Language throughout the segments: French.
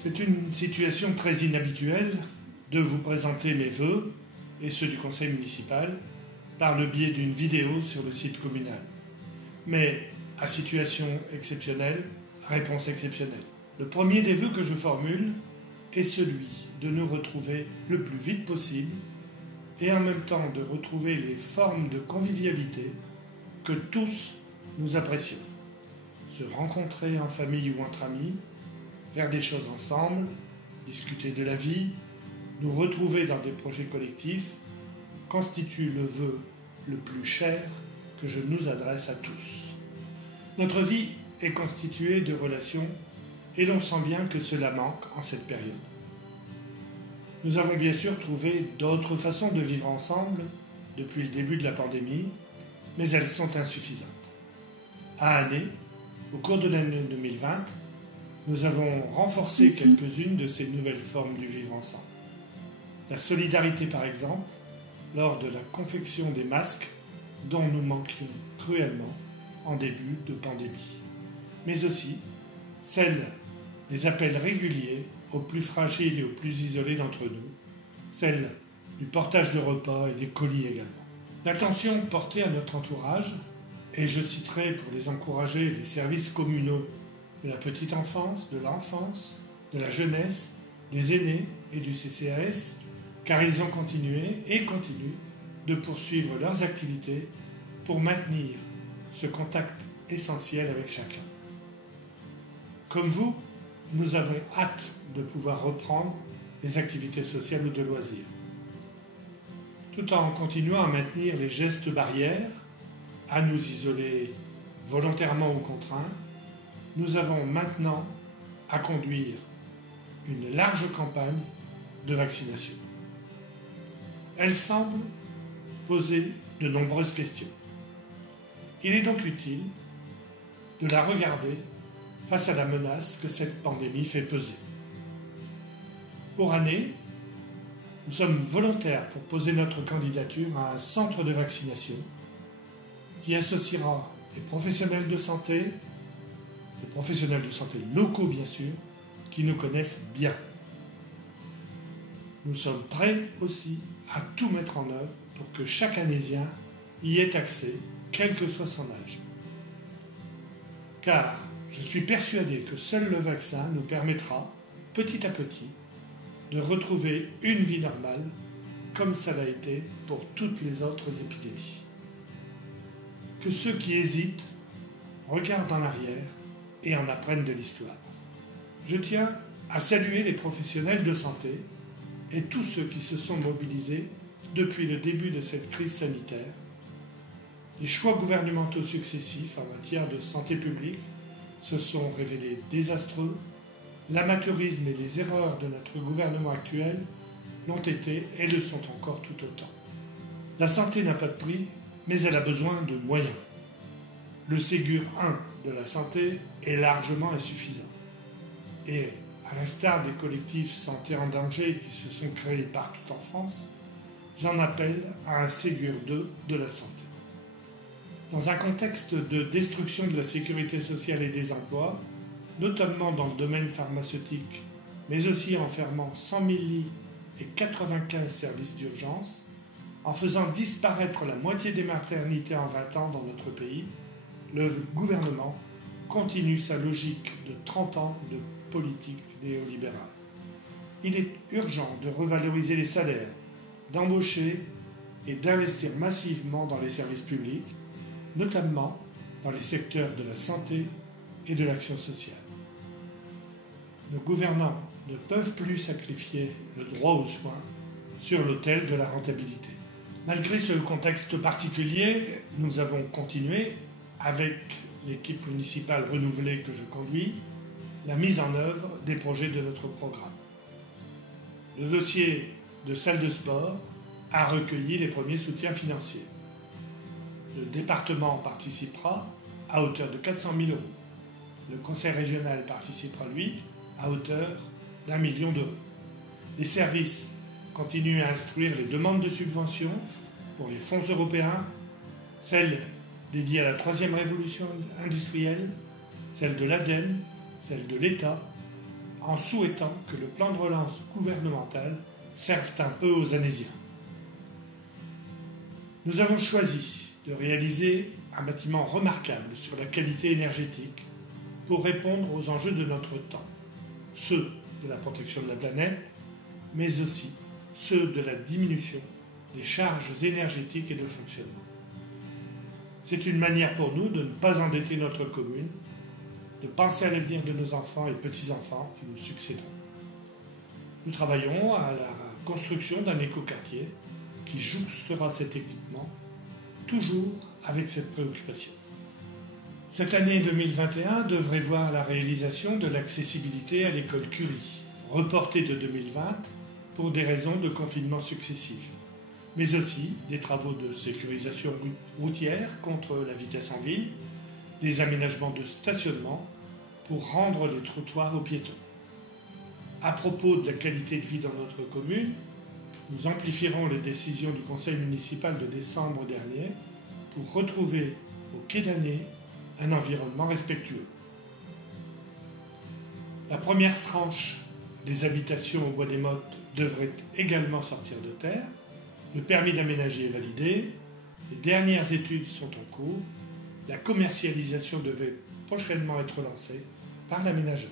C'est une situation très inhabituelle de vous présenter mes vœux et ceux du conseil municipal par le biais d'une vidéo sur le site communal. Mais à situation exceptionnelle, réponse exceptionnelle. Le premier des vœux que je formule est celui de nous retrouver le plus vite possible et en même temps de retrouver les formes de convivialité que tous nous apprécions. Se rencontrer en famille ou entre amis, faire des choses ensemble, discuter de la vie, nous retrouver dans des projets collectifs, constitue le vœu le plus cher que je nous adresse à tous. Notre vie est constituée de relations et l'on sent bien que cela manque en cette période. Nous avons bien sûr trouvé d'autres façons de vivre ensemble depuis le début de la pandémie, mais elles sont insuffisantes. À année, au cours de l'année 2020, nous avons renforcé quelques-unes de ces nouvelles formes du vivre ensemble. La solidarité par exemple, lors de la confection des masques dont nous manquions cruellement en début de pandémie, mais aussi celle des appels réguliers aux plus fragiles et aux plus isolés d'entre nous, celle du portage de repas et des colis également. L'attention portée à notre entourage, et je citerai pour les encourager les services communaux de la petite enfance, de l'enfance, de la jeunesse, des aînés et du CCAS, car ils ont continué et continuent de poursuivre leurs activités pour maintenir ce contact essentiel avec chacun. Comme vous, nous avons hâte de pouvoir reprendre les activités sociales ou de loisirs, tout en continuant à maintenir les gestes barrières, à nous isoler volontairement ou contraints. Nous avons maintenant à conduire une large campagne de vaccination. Elle semble poser de nombreuses questions. Il est donc utile de la regarder face à la menace que cette pandémie fait peser. Pour année, nous sommes volontaires pour poser notre candidature à un centre de vaccination qui associera les professionnels de santé locaux bien sûr, qui nous connaissent bien. Nous sommes prêts aussi à tout mettre en œuvre pour que chaque Anésien y ait accès, quel que soit son âge. Car je suis persuadé que seul le vaccin nous permettra, petit à petit, de retrouver une vie normale, comme ça l'a été pour toutes les autres épidémies. Que ceux qui hésitent regardent en arrière et en apprennent de l'histoire. Je tiens à saluer les professionnels de santé et tous ceux qui se sont mobilisés depuis le début de cette crise sanitaire. Les choix gouvernementaux successifs en matière de santé publique se sont révélés désastreux. L'amateurisme et les erreurs de notre gouvernement actuel l'ont été et le sont encore tout autant. La santé n'a pas de prix, mais elle a besoin de moyens. Le Ségur 1 de la santé est largement insuffisant. Et à l'instar des collectifs Santé en danger qui se sont créés partout en France, j'en appelle à un Ségur 2 de la santé. Dans un contexte de destruction de la sécurité sociale et des emplois, notamment dans le domaine pharmaceutique, mais aussi en fermant 100 000 lits et 95 services d'urgence, en faisant disparaître la moitié des maternités en 20 ans dans notre pays, le gouvernement continue sa logique de 30 ans de politique néolibérale. Il est urgent de revaloriser les salaires, d'embaucher et d'investir massivement dans les services publics, notamment dans les secteurs de la santé et de l'action sociale. Nos gouvernants ne peuvent plus sacrifier le droit aux soins sur l'autel de la rentabilité. Malgré ce contexte particulier, nous avons continué, avec l'équipe municipale renouvelée que je conduis, la mise en œuvre des projets de notre programme. Le dossier de salle de sport a recueilli les premiers soutiens financiers. Le département participera à hauteur de 400 000 €. Le conseil régional participera, lui, à hauteur d'1 million d'euros. Les services continuent à instruire les demandes de subventions pour les fonds européens, celles dédiées à la 3e révolution industrielle, celles de l'ADEME, celles de l'État en souhaitant que le plan de relance gouvernemental serve un peu aux Anésiens. Nous avons choisi de réaliser un bâtiment remarquable sur la qualité énergétique pour répondre aux enjeux de notre temps, ceux de la protection de la planète, mais aussi ceux de la diminution des charges énergétiques et de fonctionnement. C'est une manière pour nous de ne pas endetter notre commune, de penser à l'avenir de nos enfants et petits-enfants qui nous succéderont. Nous travaillons à la construction d'un écoquartier qui jouxtera cet équipement, toujours avec cette préoccupation. Cette année 2021 devrait voir la réalisation de l'accessibilité à l'école Curie, reportée de 2020 pour des raisons de confinement successifs, mais aussi des travaux de sécurisation routière contre la vitesse en ville, des aménagements de stationnement pour rendre les trottoirs aux piétons. À propos de la qualité de vie dans notre commune, nous amplifierons les décisions du conseil municipal de décembre dernier pour retrouver au quai d'année un environnement respectueux. La première tranche des habitations au bois des Mottes devrait également sortir de terre. Le permis d'aménager est validé, les dernières études sont en cours, la commercialisation devait prochainement être lancée par l'aménageur.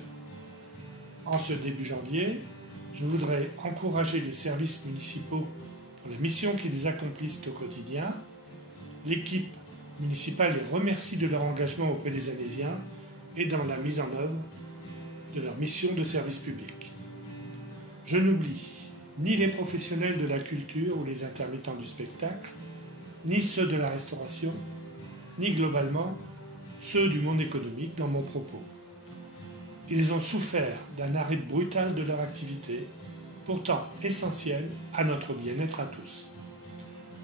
En ce début janvier, je voudrais encourager les services municipaux pour la mission qu'ils accomplissent au quotidien. L'équipe municipale les remercie de leur engagement auprès des Anésiens et dans la mise en œuvre de leur mission de service public. Je n'oublie ni les professionnels de la culture ou les intermittents du spectacle, ni ceux de la restauration, ni globalement ceux du monde économique dans mon propos. Ils ont souffert d'un arrêt brutal de leur activité, pourtant essentiel à notre bien-être à tous.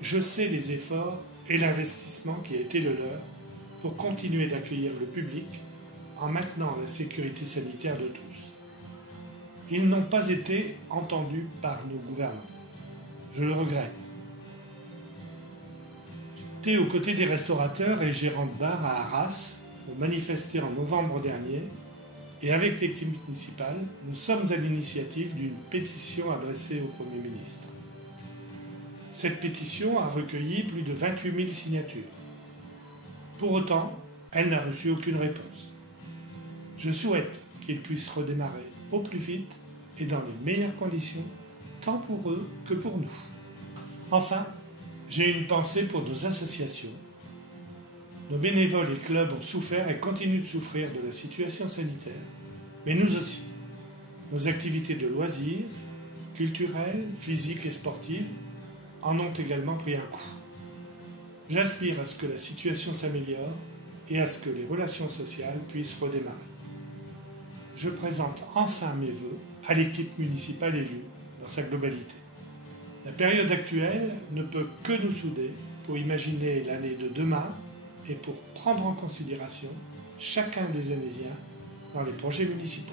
Je sais les efforts et l'investissement qui a été le leur pour continuer d'accueillir le public en maintenant la sécurité sanitaire de tous. Ils n'ont pas été entendus par nos gouvernants. Je le regrette. J'étais aux côtés des restaurateurs et gérants de bars à Arras pour manifester en novembre dernier, et avec l'équipe municipale, nous sommes à l'initiative d'une pétition adressée au Premier ministre. Cette pétition a recueilli plus de 28 000 signatures. Pour autant, elle n'a reçu aucune réponse. Je souhaite qu'ils puissent redémarrer au plus vite et dans les meilleures conditions, tant pour eux que pour nous. Enfin, j'ai une pensée pour nos associations. Nos bénévoles et clubs ont souffert et continuent de souffrir de la situation sanitaire, mais nous aussi. Nos activités de loisirs, culturelles, physiques et sportives en ont également pris un coup. J'aspire à ce que la situation s'améliore et à ce que les relations sociales puissent redémarrer. Je présente enfin mes vœux à l'équipe municipale élue dans sa globalité. La période actuelle ne peut que nous souder pour imaginer l'année de demain et pour prendre en considération chacun des Anésiens dans les projets municipaux.